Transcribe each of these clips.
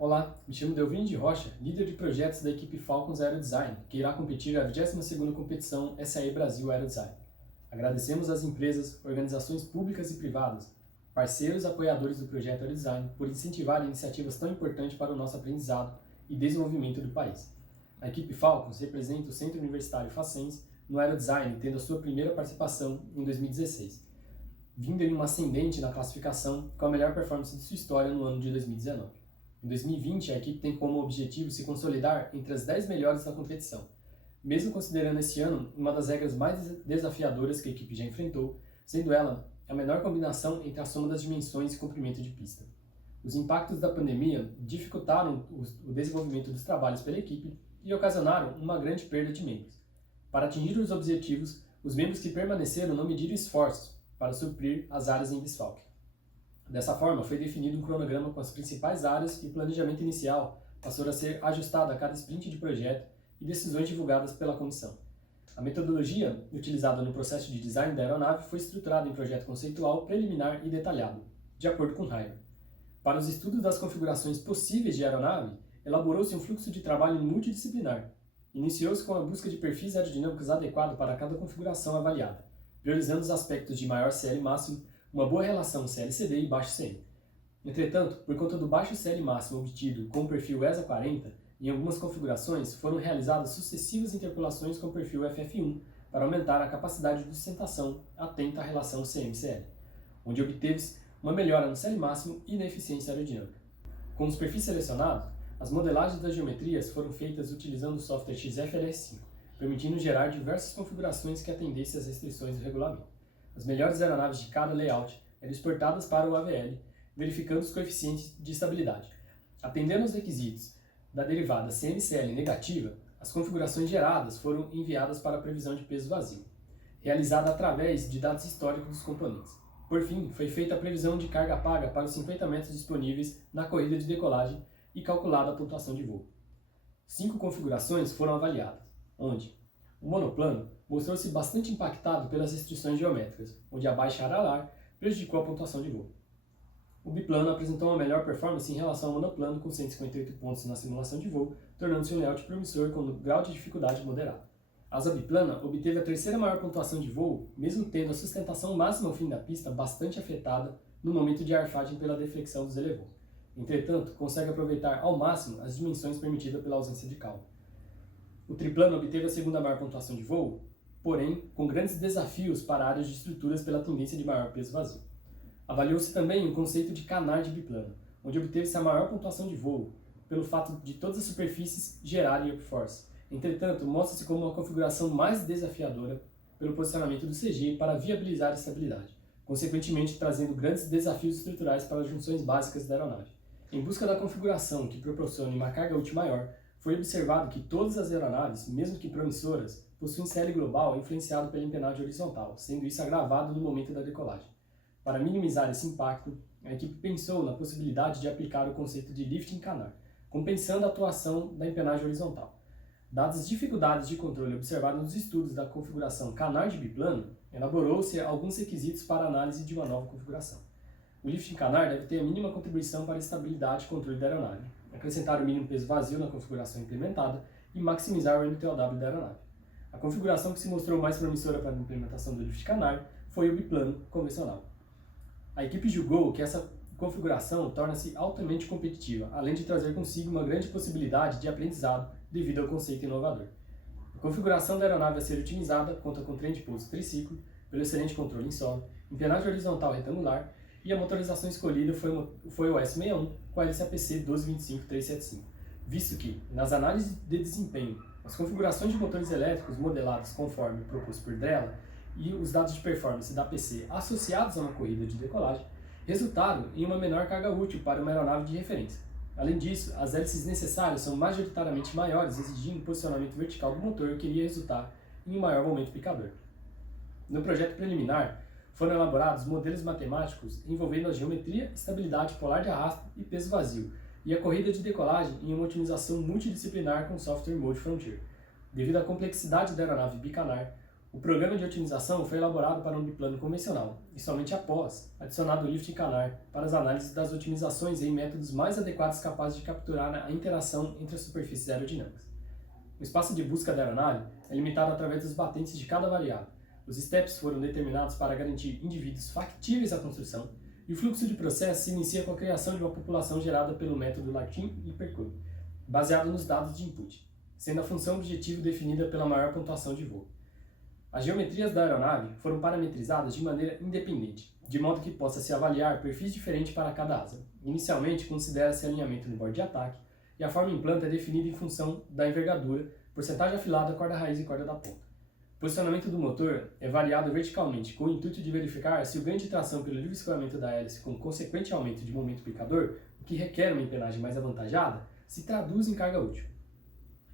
Olá, me chamo Delvin de Rocha, líder de projetos da equipe Falcons Aerodesign, que irá competir a 22ª competição SAE Brasil Aerodesign. Agradecemos às empresas, organizações públicas e privadas, parceiros e apoiadores do projeto Aerodesign por incentivarem iniciativas tão importantes para o nosso aprendizado e desenvolvimento do país. A equipe Falcons representa o Centro Universitário Facens no Aerodesign, tendo a sua primeira participação em 2016, vindo em uma ascendente na classificação com a melhor performance de sua história no ano de 2019. Em 2020, a equipe tem como objetivo se consolidar entre as 10 melhores da competição, mesmo considerando esse ano uma das regras mais desafiadoras que a equipe já enfrentou, sendo ela a menor combinação entre a soma das dimensões e comprimento de pista. Os impactos da pandemia dificultaram o desenvolvimento dos trabalhos pela equipe e ocasionaram uma grande perda de membros. Para atingir os objetivos, os membros que permaneceram não mediram esforços para suprir as áreas em desfalque. Dessa forma, foi definido um cronograma com as principais áreas e o planejamento inicial passou a ser ajustado a cada sprint de projeto e decisões divulgadas pela comissão. A metodologia utilizada no processo de design da aeronave foi estruturada em projeto conceitual, preliminar e detalhado, de acordo com Hymer. Para os estudos das configurações possíveis de aeronave, elaborou-se um fluxo de trabalho multidisciplinar. Iniciou-se com a busca de perfis aerodinâmicos adequados para cada configuração avaliada, priorizando os aspectos de maior CL máximo, uma boa relação CL-CD e baixo CM. Entretanto, por conta do baixo CL máximo obtido com o perfil ESA 40, em algumas configurações foram realizadas sucessivas interpolações com o perfil FF1 para aumentar a capacidade de sustentação atenta à relação CM-CL, onde obteve-se uma melhora no CL máximo e na eficiência aerodinâmica. Com os perfis selecionados, as modelagens das geometrias foram feitas utilizando o software XFLS5, permitindo gerar diversas configurações que atendessem às restrições do regulamento. As melhores aeronaves de cada layout eram exportadas para o AVL, verificando os coeficientes de estabilidade. Atendendo aos requisitos da derivada CM-CL negativa, as configurações geradas foram enviadas para a previsão de peso vazio, realizada através de dados históricos dos componentes. Por fim, foi feita a previsão de carga paga para os 50 metros disponíveis na corrida de decolagem e calculada a pontuação de voo. 5 configurações foram avaliadas, onde o monoplano mostrou-se bastante impactado pelas restrições geométricas, onde a baixa área alar prejudicou a pontuação de voo. O biplano apresentou uma melhor performance em relação ao monoplano, com 158 pontos na simulação de voo, tornando-se um layout promissor com grau de dificuldade moderado. A asa biplana obteve a terceira maior pontuação de voo, mesmo tendo a sustentação máxima ao fim da pista bastante afetada no momento de arfagem pela deflexão dos elevadores. Entretanto, consegue aproveitar ao máximo as dimensões permitidas pela ausência de cauda. O triplano obteve a segunda maior pontuação de voo, porém com grandes desafios para áreas de estruturas pela tendência de maior peso vazio. Avaliou-se também o conceito de canar de biplano, onde obteve-se a maior pontuação de voo, pelo fato de todas as superfícies gerarem upforce. Entretanto, mostra-se como uma configuração mais desafiadora pelo posicionamento do CG para viabilizar a estabilidade, consequentemente trazendo grandes desafios estruturais para as junções básicas da aeronave. Em busca da configuração que proporcione uma carga útil maior, foi observado que todas as aeronaves, mesmo que promissoras, possuem CL global influenciado pela empenagem horizontal, sendo isso agravado no momento da decolagem. Para minimizar esse impacto, a equipe pensou na possibilidade de aplicar o conceito de lifting canar, compensando a atuação da empenagem horizontal. Dadas as dificuldades de controle observadas nos estudos da configuração canar de biplano, elaborou-se alguns requisitos para a análise de uma nova configuração. O lifting canar deve ter a mínima contribuição para a estabilidade e controle da aeronave, acrescentar o mínimo peso vazio na configuração implementada e maximizar o MTOW da aeronave. A configuração que se mostrou mais promissora para a implementação do lift canar foi o biplano convencional. A equipe julgou que essa configuração torna-se altamente competitiva, além de trazer consigo uma grande possibilidade de aprendizado devido ao conceito inovador. A configuração da aeronave a ser otimizada conta com trem de pouso triciclo, pelo excelente controle em solo, empenagem horizontal retangular, e a motorização escolhida foi o S61 com a hélice APC 1225-375, visto que, nas análises de desempenho, as configurações de motores elétricos modelados conforme proposto por Drella e os dados de performance da APC associados a uma corrida de decolagem resultaram em uma menor carga útil para uma aeronave de referência. Além disso, as hélices necessárias são majoritariamente maiores, exigindo um posicionamento vertical do motor que iria resultar em um maior momento picador. No projeto preliminar, foram elaborados modelos matemáticos envolvendo a geometria, estabilidade polar de arrasto e peso vazio, e a corrida de decolagem em uma otimização multidisciplinar com o software Mode Frontier. Devido à complexidade da aeronave bicanar, O programa de otimização foi elaborado para um biplano convencional e somente após adicionado o lift Canard para as análises das otimizações em métodos mais adequados capazes de capturar a interação entre as superfícies aerodinâmicas. O espaço de busca da aeronave é limitado através dos batentes de cada variável. Os steps foram determinados para garantir indivíduos factíveis à construção e o fluxo de processo se inicia com a criação de uma população gerada pelo método Larkin e Percure, baseado nos dados de input, sendo a função objetivo definida pela maior pontuação de voo. As geometrias da aeronave foram parametrizadas de maneira independente, de modo que possa se avaliar perfis diferentes para cada asa. Inicialmente, considera-se alinhamento no bordo de ataque, e a forma em planta é definida em função da envergadura, porcentagem afilada, corda raiz e corda da ponta. O posicionamento do motor é variado verticalmente, com o intuito de verificar se o ganho de tração pelo livre escoamento da hélice com consequente aumento de momento picador, o que requer uma empenagem mais avantajada, se traduz em carga útil.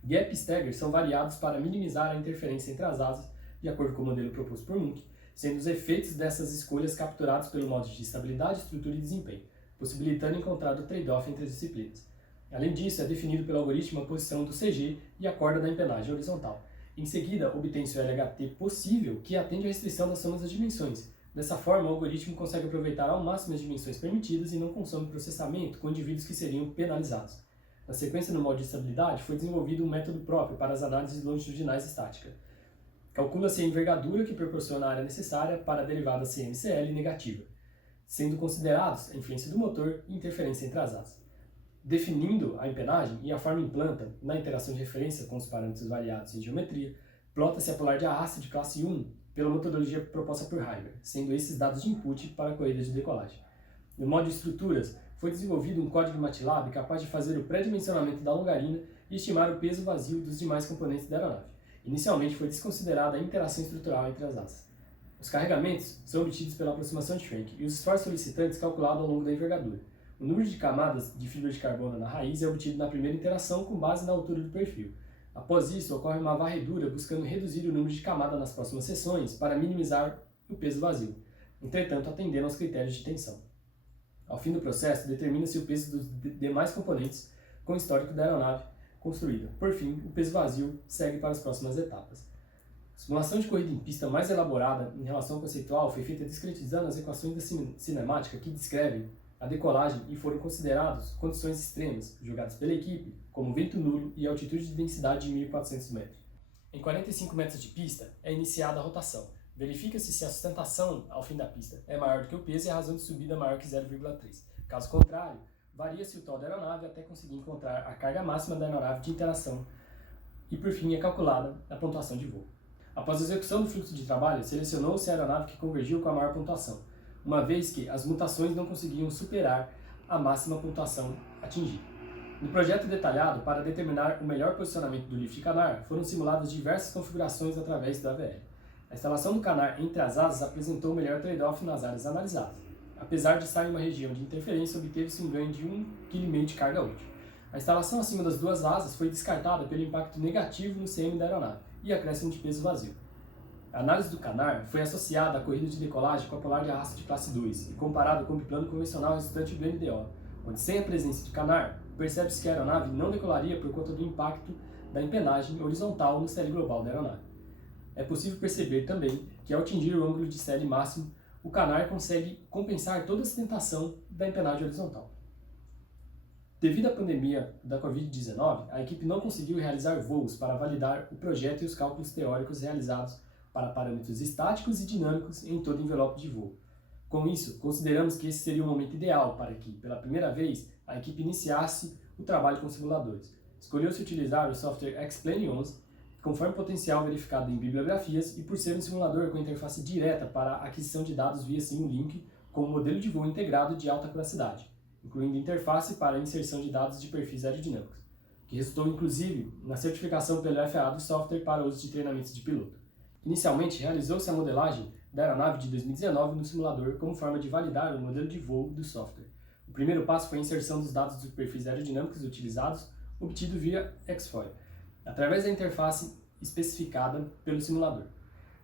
Gap e stagger são variados para minimizar a interferência entre as asas, de acordo com o modelo proposto por Munkh, sendo os efeitos dessas escolhas capturados pelo modo de estabilidade, estrutura e desempenho, possibilitando encontrar o trade-off entre as disciplinas. Além disso, é definido pelo algoritmo a posição do CG e a corda da empenagem horizontal. Em seguida, obtém-se o LHT possível, que atende à restrição das somas das dimensões. Dessa forma, o algoritmo consegue aproveitar ao máximo as dimensões permitidas e não consome processamento com indivíduos que seriam penalizados. Na sequência, no modo de estabilidade, foi desenvolvido um método próprio para as análises longitudinais estáticas. Calcula-se a envergadura que proporciona a área necessária para a derivada CM-CL negativa, sendo considerados a influência do motor e interferência entre as asas. Definindo a empenagem e a forma em planta, na interação de referência com os parâmetros variados em geometria, plota-se a polar de arrasto de classe 1 pela metodologia proposta por Heimer, sendo esses dados de input para a corrida de decolagem. No modo de estruturas, foi desenvolvido um código MATLAB capaz de fazer o pré-dimensionamento da longarina e estimar o peso vazio dos demais componentes da aeronave. Inicialmente foi desconsiderada a interação estrutural entre as asas. Os carregamentos são obtidos pela aproximação de Schwenk e os esforços solicitantes calculados ao longo da envergadura. O número de camadas de fibra de carbono na raiz é obtido na primeira interação com base na altura do perfil. Após isso, ocorre uma varredura buscando reduzir o número de camadas nas próximas seções para minimizar o peso vazio, entretanto atendendo aos critérios de tensão. Ao fim do processo, determina-se o peso dos demais componentes com o histórico da aeronave construída. Por fim, o peso vazio segue para as próximas etapas. A simulação de corrida em pista mais elaborada em relação conceitual foi feita discretizando as equações da cinemática que descrevem a decolagem e foram considerados condições extremas julgadas pela equipe, como vento nulo e altitude de densidade de 1.400 metros. Em 45 metros de pista, é iniciada a rotação. Verifica-se se a sustentação ao fim da pista é maior do que o peso e a razão de subida maior que 0,3. Caso contrário, varia-se o tol da aeronave até conseguir encontrar a carga máxima da aeronave de interação e, por fim, é calculada a pontuação de voo. Após a execução do fluxo de trabalho, selecionou-se a aeronave que convergiu com a maior pontuação, uma vez que as mutações não conseguiam superar a máxima pontuação atingida. No projeto detalhado, para determinar o melhor posicionamento do lift Canard, foram simuladas diversas configurações através do AVL. A instalação do Canard entre as asas apresentou o melhor trade-off nas áreas analisadas. Apesar de estar em uma região de interferência, obteve-se um ganho de 1,5 kg de carga útil. A instalação acima das duas asas foi descartada pelo impacto negativo no CM da aeronave e acréscimo de peso vazio. A análise do Canard foi associada à corrida de decolagem com a polar de arrasto de classe 2 e comparado com o biplano convencional resultante do MDO, onde sem a presença de Canard, percebe-se que a aeronave não decolaria por conta do impacto da empenagem horizontal no CL global da aeronave. É possível perceber também que ao atingir o ângulo de CL máximo, o Canard consegue compensar toda a sustentação da empenagem horizontal. Devido à pandemia da Covid-19, a equipe não conseguiu realizar voos para validar o projeto e os cálculos teóricos realizados para parâmetros estáticos e dinâmicos em todo o envelope de voo. Com isso, consideramos que esse seria o momento ideal para que, pela primeira vez, a equipe iniciasse o trabalho com simuladores. Escolheu-se utilizar o software X-Plane 11, conforme o potencial verificado em bibliografias e por ser um simulador com interface direta para a aquisição de dados via Simulink com um modelo de voo integrado de alta curiosidade, incluindo interface para a inserção de dados de perfis aerodinâmicos, que resultou inclusive na certificação pelo FAA do software para uso de treinamentos de piloto. Inicialmente, realizou-se a modelagem da aeronave de 2019 no simulador como forma de validar o modelo de voo do software. O primeiro passo foi a inserção dos dados dos perfis aerodinâmicos utilizados, obtido via Xfoil, através da interface especificada pelo simulador.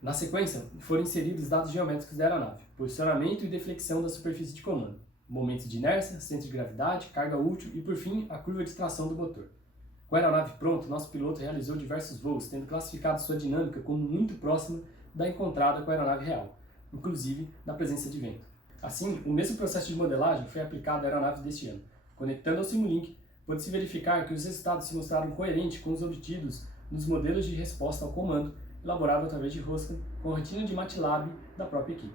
Na sequência, foram inseridos dados geométricos da aeronave, posicionamento e deflexão da superfície de comando, momentos de inércia, centro de gravidade, carga útil e, por fim, a curva de tração do motor. Com a aeronave pronta, nosso piloto realizou diversos voos, tendo classificado sua dinâmica como muito próxima da encontrada com a aeronave real, inclusive na presença de vento. Assim, o mesmo processo de modelagem foi aplicado à aeronave deste ano. Conectando ao Simulink, pôde-se verificar que os resultados se mostraram coerentes com os obtidos nos modelos de resposta ao comando elaborado através de rosca com a rotina de MATLAB da própria equipe.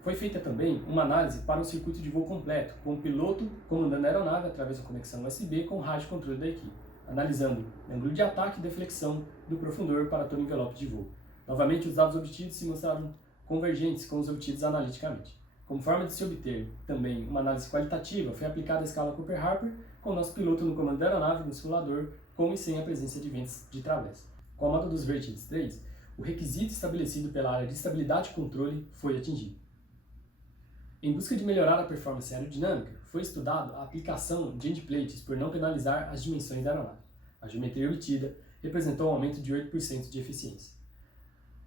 Foi feita também uma análise para um circuito de voo completo, com o piloto comandando a aeronave através da conexão USB com o rádio controle da equipe, analisando ângulo de ataque e deflexão do profundor para todo o envelope de voo. Novamente, os dados obtidos se mostraram convergentes com os obtidos analiticamente. Como forma de se obter também uma análise qualitativa, foi aplicada a escala Cooper-Harper, com o nosso piloto no comando da aeronave no simulador, com e sem a presença de ventos de travessa. Com a moda dos Vertids 3, o requisito estabelecido pela área de estabilidade e controle foi atingido. Em busca de melhorar a performance aerodinâmica, foi estudado a aplicação de endplates por não penalizar as dimensões da aeronave. A geometria obtida representou um aumento de 8% de eficiência.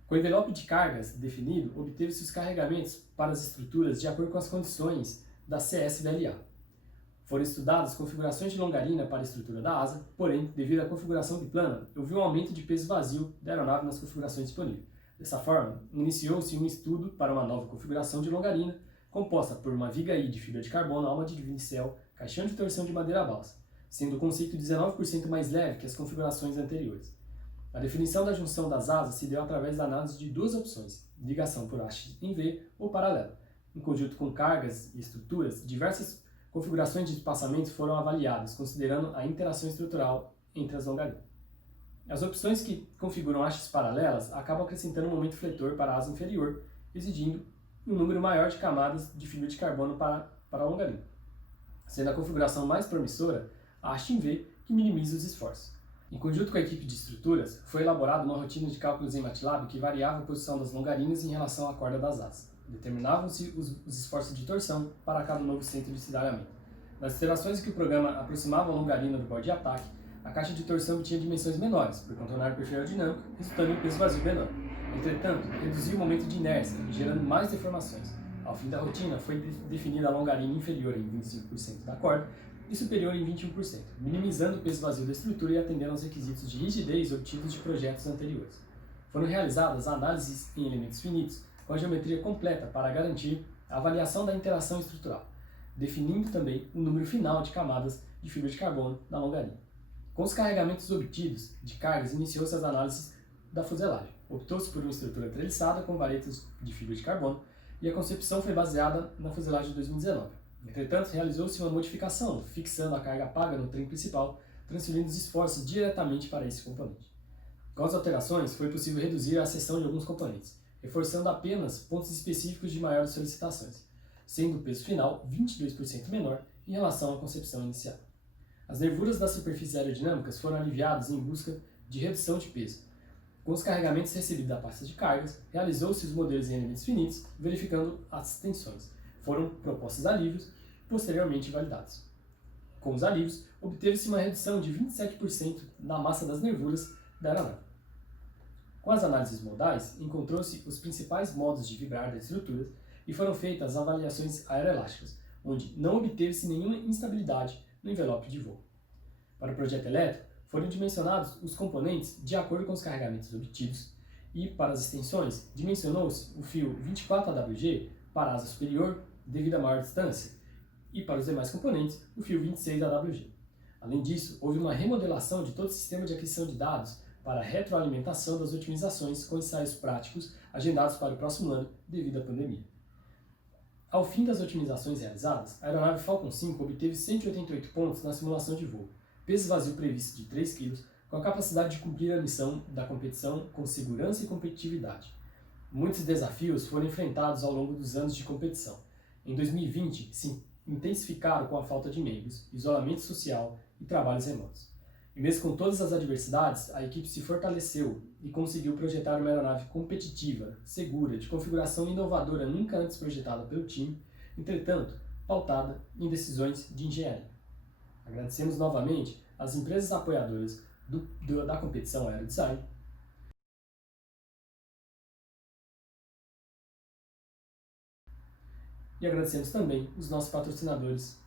Com o envelope de cargas definido, obteve-se os carregamentos para as estruturas de acordo com as condições da CSVLA. Foram estudadas configurações de longarina para a estrutura da asa, porém, devido à configuração biplana, houve um aumento de peso vazio da aeronave nas configurações disponíveis. Dessa forma, iniciou-se um estudo para uma nova configuração de longarina, composta por uma viga I de fibra de carbono, alma de vinicel, caixão de torção de madeira balsa, sendo o conceito 19% mais leve que as configurações anteriores. A definição da junção das asas se deu através da análise de duas opções, ligação por haste em V ou paralela. Em conjunto com cargas e estruturas, diversas configurações de espaçamento foram avaliadas, considerando a interação estrutural entre as longarinas. As opções que configuram hastes paralelas acabam acrescentando um momento fletor para a asa inferior, exigindo um número maior de camadas de fibra de carbono para a longarina, sendo a configuração mais promissora a haste em V, que minimiza os esforços. Em conjunto com a equipe de estruturas, foi elaborada uma rotina de cálculos em MATLAB que variava a posição das longarinas em relação à corda das asas. Determinavam-se os esforços de torção para cada novo centro de cidalhamento. Nas iterações em que o programa aproximava a longarina do borde de ataque, a caixa de torção obtinha dimensões menores, por contornar o perfil aerodinâmico, resultando em um peso vazio menor. Entretanto, reduziu o momento de inércia, gerando mais deformações. Ao fim da rotina, foi definida a longarina inferior em 25% da corda e superior em 21%, minimizando o peso vazio da estrutura e atendendo aos requisitos de rigidez obtidos de projetos anteriores. Foram realizadas análises em elementos finitos, com a geometria completa para garantir a avaliação da interação estrutural, definindo também o número final de camadas de fibra de carbono na longarina. Com os carregamentos obtidos de cargas, iniciou-se as análises da fuselagem. Optou-se por uma estrutura treliçada com varetas de fibra de carbono e a concepção foi baseada na fuselagem de 2019. Entretanto, realizou-se uma modificação, fixando a carga paga no trem principal, transferindo os esforços diretamente para esse componente. Com as alterações, foi possível reduzir a seção de alguns componentes, reforçando apenas pontos específicos de maiores solicitações, sendo o peso final 22% menor em relação à concepção inicial. As nervuras das superfícies aerodinâmicas foram aliviadas em busca de redução de peso. Com os carregamentos recebidos da pasta de cargas, realizou-se os modelos em elementos finitos, verificando as tensões. Foram propostos alívios, posteriormente validados. Com os alívios, obteve-se uma redução de 27% na massa das nervuras da aeronave. Com as análises modais, encontrou-se os principais modos de vibrar das estruturas e foram feitas avaliações aeroelásticas, onde não obteve-se nenhuma instabilidade no envelope de voo. Para o projeto elétrico, foram dimensionados os componentes de acordo com os carregamentos obtidos e, para as extensões, dimensionou-se o fio 24 AWG para a asa superior, devido à maior distância, e para os demais componentes, o fio 26 AWG. Além disso, houve uma remodelação de todo o sistema de aquisição de dados para a retroalimentação das otimizações com ensaios práticos agendados para o próximo ano devido à pandemia. Ao fim das otimizações realizadas, a aeronave Falcon 5 obteve 188 pontos na simulação de voo, peso vazio previsto de 3 kg, com a capacidade de cumprir a missão da competição com segurança e competitividade. Muitos desafios foram enfrentados ao longo dos anos de competição. Em 2020, se intensificaram com a falta de membros, isolamento social e trabalhos remotos. E mesmo com todas as adversidades, a equipe se fortaleceu e conseguiu projetar uma aeronave competitiva, segura, de configuração inovadora nunca antes projetada pelo time, entretanto, pautada em decisões de engenharia. Agradecemos novamente às empresas apoiadoras da competição Aerodesign e agradecemos também os nossos patrocinadores